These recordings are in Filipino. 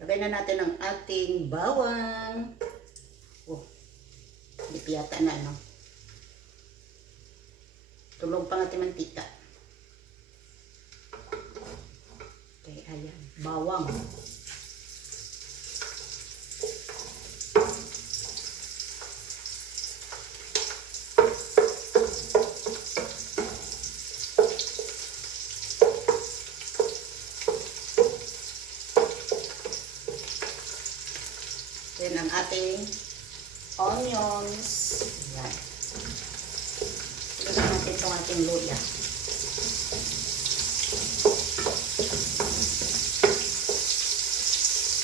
Lagay na natin ang ating bawang. Oh, hindi yata na, no? Tulog pa natin mantika. Okay, ayan. Bawang. Then ang ating onions. Yan. Ilagay natin itong ating luya.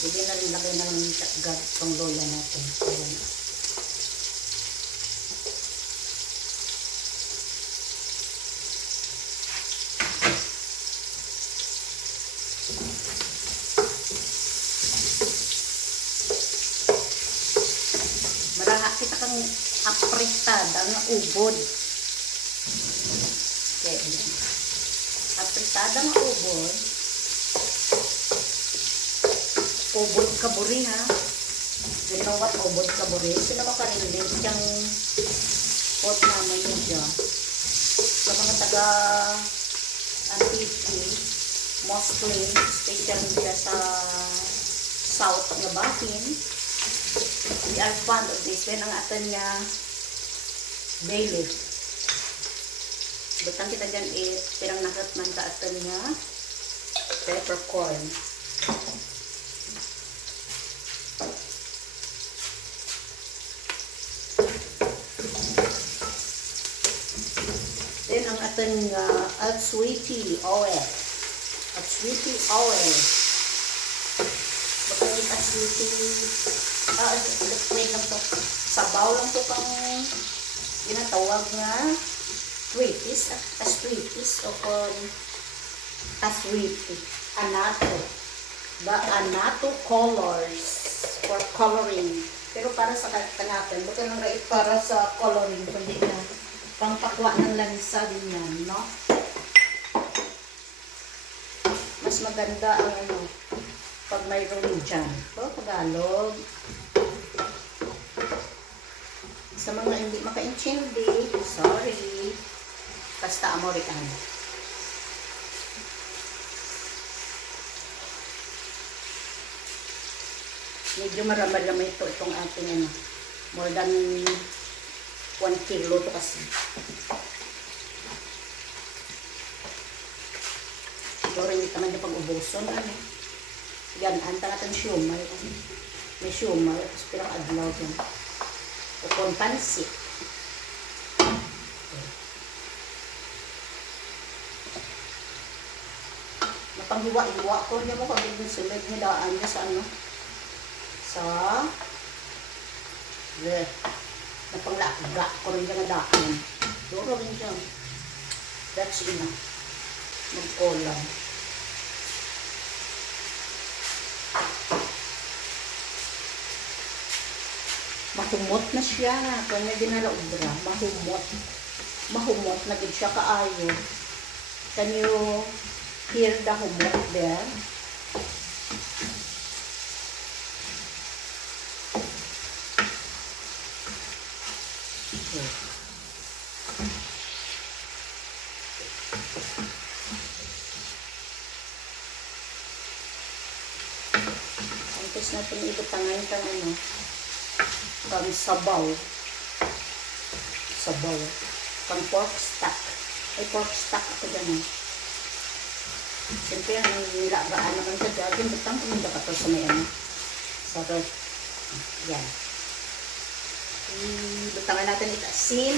Hindi na rin lang agad itong luya natin. Ayan. Maraha kita kang apritada nga ubod. Okay. ayan. Apritada nga ubod. Ubod kaburi ha. You know what ubod kaburi? Sino makarelate yung food naman yun dyan. Sa mga taga Antique, mostly, especially dyan sa south nga bahin, we are fond of this. Yan ang atin niya bay leaf. Butang kita dyan it, pirang nakat man ka atin niya peppercorn. Then ang atin nga at sweetie oil. At sweetie oil. Baka yung at sweetie Ah, wait lang to. Sabaw lang to kang ginatawag nga sweeties, a sweeties o kon a sweetie. Anato. Ba anato colors for coloring. Pero para sa kanatin, buta nang rait para sa coloring, kundi na pangpakwa ng lansa din yan, no? Mas maganda ang ano, pag mayroon dyan. O, Tagalog. Sa mga hindi makaintindi, sorry. Basta Amerikano. Medyo marama-rama ito, itong ating ano. More than 1 kilo to kasi. Siguro hindi naman yung pag-ubuson, ano. Yan, anta natin siumay. May siumay, tapos pirang adlaw dyan. Ukon pansit. Napanghiwa-hiwa ko niya mo kung yung sulod niya daan niya sa ano. Sa the napanglakga ko rin yung daan. Duro rin dyan. That's enough. Magkulang. Mahumot na siya. Kanya dinala ubra, mahumot. Mahumot na gid siya kaayo. Can you hear the humot there? Okay. Antes natin ibutangay kang ano, kang sabaw. Sabaw. Kang pork stock. Ay, pork stock ako dyan eh. Siyempre, ang nilagaan naman sa dyan, butang kuminda ka to sa may ano. Sa ref. Yan. Hmm, butangan natin ito asin.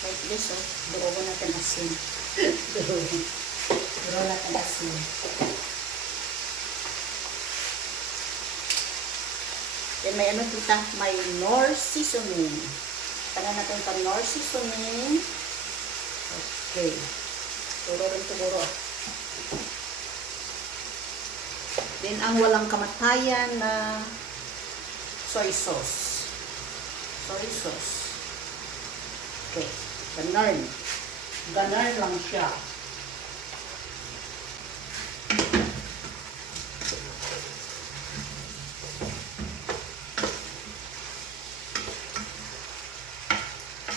Like this, oh. Durogo natin asin. Durogo. Durogo natin asin. Then may ano kita, may nor seasoning. Taga natin pa nor seasoning. Okay. Turo rin siguro. Then ang walang kamatayan na soy sauce. Soy sauce. Okay. Ganun. Ganun lang siya.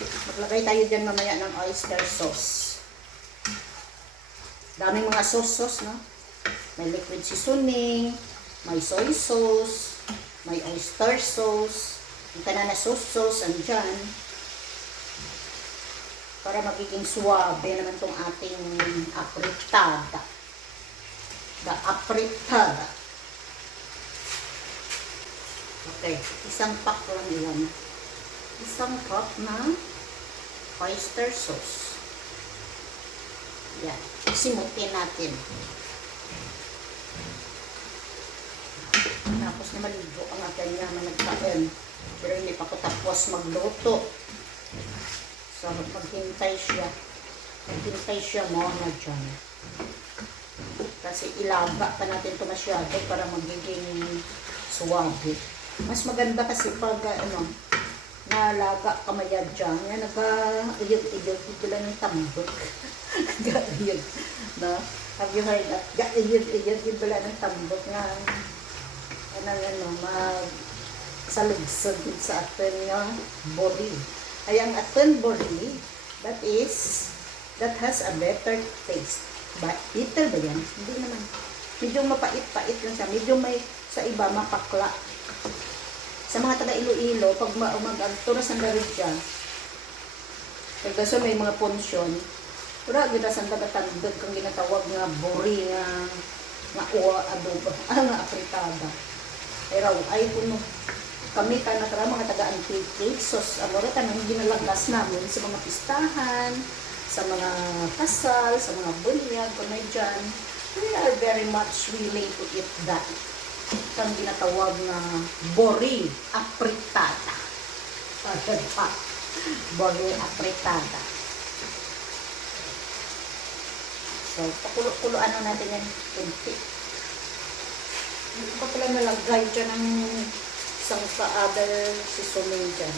Maglagay tayo dyan mamaya ng oyster sauce. Daming mga sauce-sauce, no? May liquid seasoning, may soy sauce, may oyster sauce, yung tanan na sauce-sauce, andyan. Para magiging suwabe naman tong ating apritada. The apritada. Okay, isang pack lang yan. Isang cup na oyster sauce. Yan. Simutin natin. Tapos na maligo ang ating yaman nagkain. Pero hindi pa ko tapos magluto. So, maghintay siya. Maghintay siya mo na dyan. Kasi ilaga pa natin ito masyado para magiging suwabe. Mas maganda kasi pag ano, nalaga kamayad dyan. Yan, nag-iyog-iyog. Ito lang ng tambok. Ga-iyog. No? Have you heard that? Ga-iyog-iyog. Yung pala ng tambok na ano ano, mag salugsod sa atin yung body. Ay, ang atin body, that is, that has a better taste. But, bitter ba yan? Hindi naman. Medyo mapait-pait lang siya. Medyo may, sa iba, mapakla. Sa mga taga Iloilo, pag ma- mag turas ang garit siya, pagdaso may mga ponsyon, Wala, gina sa tagatandog kang ginatawag nga buri nga nga uwa adobo, ah, nga apritada. Pero ay kuno kami ka na tara mga taga antique sos amore tanang ginalagas namin sa mga pistahan, sa mga kasal, sa mga bunyag, kung may dyan. We are very much willing to eat that. Kang ginatawag na bori apritada. Sabi pa, bori apritada. So, pakulo-kulo ano natin yan, kunti. Hindi ko pa pala nalagay dyan ng isang sa other seasoning dyan.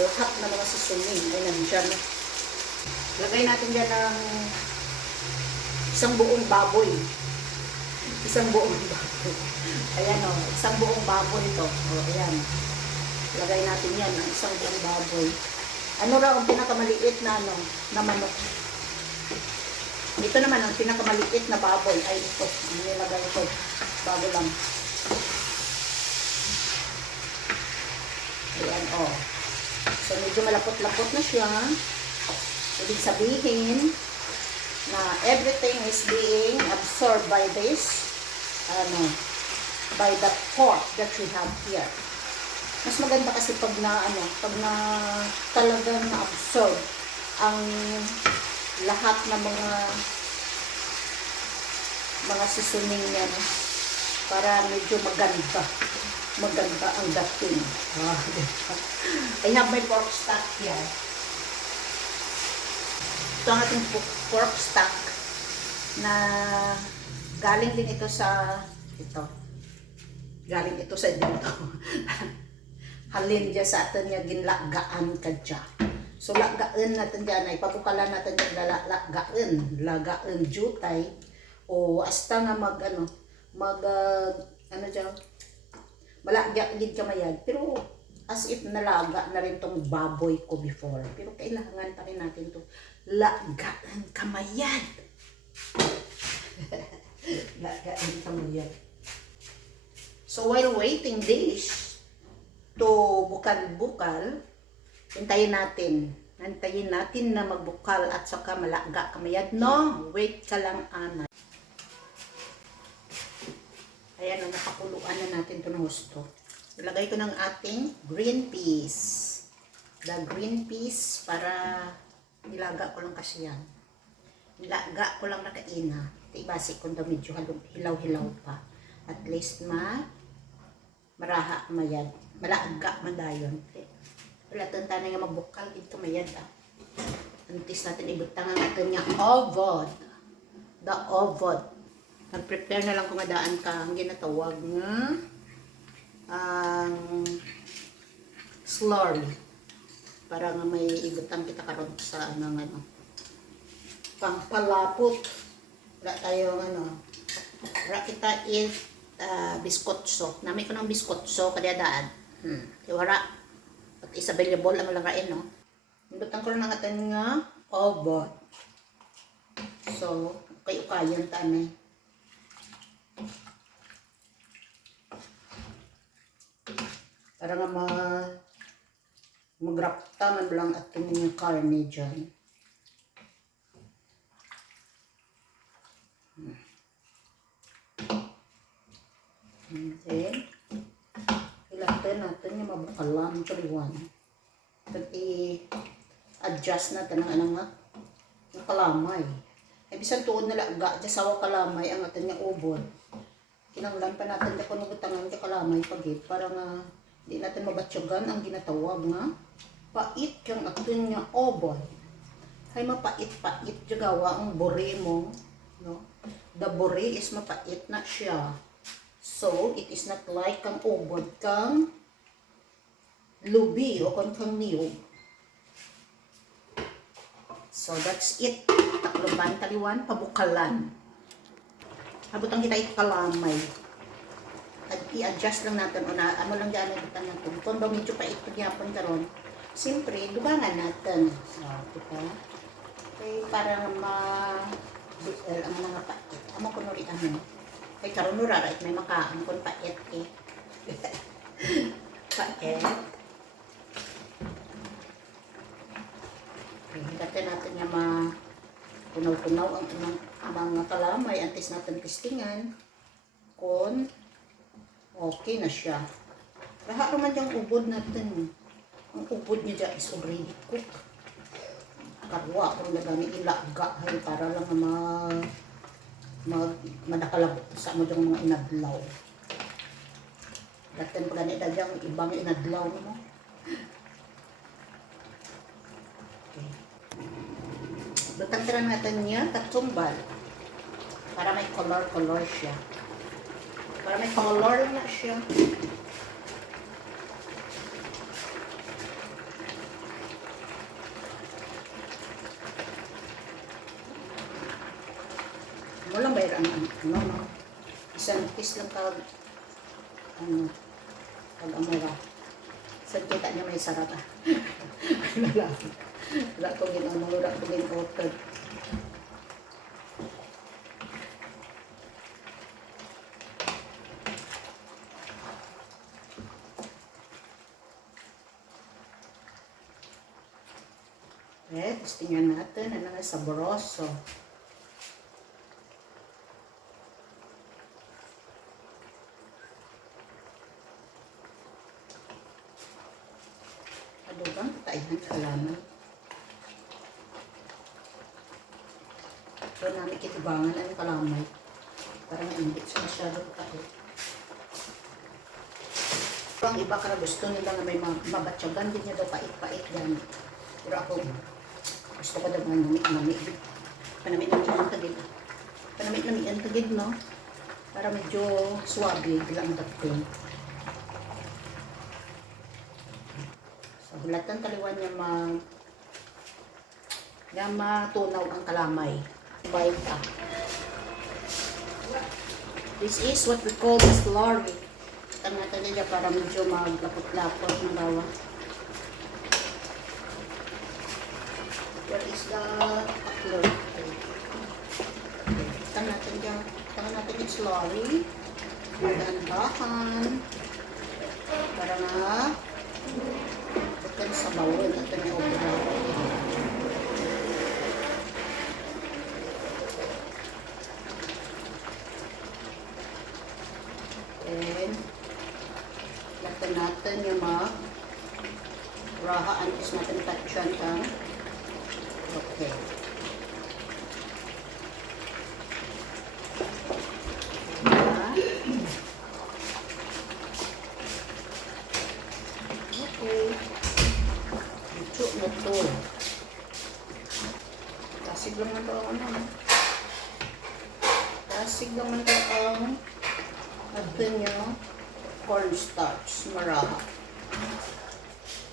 Lahat na mga seasoning ay nandyan. Lagay natin dyan ng isang buong baboy. Isang buong baboy. Ayan o, isang buong baboy ito. O, ayan. Lagay natin yan ng isang buong baboy. Ano raw ang pinakamaliit na ano, na manok? Ito naman ang pinakamaliit na baboy ay ito. Ang nilagay ito. Bago lang. Ayan, oh. So, medyo malapot-lapot na siya. Ibig sabihin na everything is being absorbed by this, ano, by the pork that we have here. Mas maganda kasi pag na, ano, pag na talagang na-absorb ang lahat ng mga mga seasoning niya no? para medyo maganda maganda ang dating ah? I have my pork stock here ito ang ating po- pork stock na galing din ito sa ito. Galing ito sa dito halin dyan sa atin nga ginlagaan ka dyan So, lagaan natin dyan ay pabukalan natin dyan lalagaan, lagaan. Jutay. O hasta nga mag ano, mag ah, ano dyan, malagya gid kamayad. Pero as if nalaga na rin tong baboy ko before. Pero kailangan pa rin natin to. Lagaan kamayad. So while waiting this to bukal-bukal, hintayin natin. Hintayin natin na magbukal at saka malaga kamayad. No, wait ka lang, Ana. Ayan, na nakakuluan na natin ito ng gusto. Ilagay ko ng ating green peas. The green peas para nilaga ko lang kasi yan. Nilaga ko lang na kaina. Ibasi ko daw medyo hilaw-hilaw pa. At least ma maraha mayad. Malaaga madayon. Wala tanta na nga magbukal dito mayad ah. Antis natin ibutang ang atin nga ovod. The ovod. Nag-prepare na lang kung adaan ka ang ginatawag nga ang slurry. Para nga may ibutang kita karon sa ano ano. Pangpalapot. Wala tayong ano. Wala kita is uh, biskotso. Nami ko ng biskotso kada daan. Hmm. Iwara. At is available ang lang rain, no? Butang ko na ng atan nga obot. So, kayo kayan tanay. Para nga ma magrapta man lang at yung karne dyan. And then, ilagay natin yung mabukalan kaliwan. Pag i-adjust natin ang ano nga, kalamay. Eh, bisan tuon na laga, di sawa kalamay, ang atin niya ubod. Kinanglan pa natin di kuno butangan di kalamay pagit, para nga di natin mabatsyagan ang ginatawag nga pait yung atin niya ubod. Hay mapait-pait gawa ang bore mo, no? The bore is mapait na siya. So, it is not like kang ubod kang lubi o kang kang niyog. So, that's it. Takloban, taliwan, pabukalan. Habutang kita ito kalamay. At i-adjust lang natin o na, ano lang dyan natin natin. Kung ba medyo pa ito gyapon karon, siyempre, dubangan natin. So, diba? Okay, para ma ang mga pait. Amo ko nuri ano. Kay karon nura right may makaan kon pait eh. pait. Okay, hingatan natin yung ma tunaw-tunaw ang mga, mga kalamay antes natin testingan kung okay na siya. Lahat naman yung ubod natin. Ang ubod niya dyan is already cooked karwa kung nagamit ilaga para lang ma mag madakalabot sa mo yung mga inadlaw. Daten pa ganit dadyang ibang inadlaw mo. Okay. Butang tira natin niya katumbal para may color-color siya. Para may color na siya. Walang bayran ang ano, no? Piece lang tawag, ano, pag amura. Sa kita niya may sarap ah. Lang. Wala ko ginamura, wala ko ginotod. Eh, tingnan natin, ano nga saboroso. So, namin kitibangan ang kalamay. Para hindi siya masyadong takot. Pero ang iba ka gusto nila na may ma- mabatyagan din niya daw pait-pait yan. Pero ako, gusto ko daw manamit-namit. Panamit-namit ang tagid. Panamit-namit ang tagid, no? Para medyo swabe, bilang dating. So, hulatan taliwan niya ma na matunaw ang kalamay. Baita. This is what we call the slurry. Tang natin niya para medyo maglapot-lapot ng gawa. Where is the upload? Tang natin niya, tang natin yung slurry. Dahan-dahan. Para nga Bukan sa bawal at ang obra. And, lahat natin yung mga raha antes natin touchan ka. Okay. Diba? Okay. Luto na to. Tasig lang na to ano. Tasig lang na to ang ato nyo cornstarch maraha.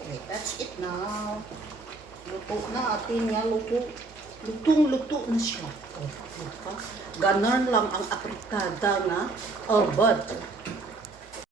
Okay, that's it now. Luto na atin niya. Luto. Lutong-luto na siya. Oh, diba? Ganon lang ang apritada na obad.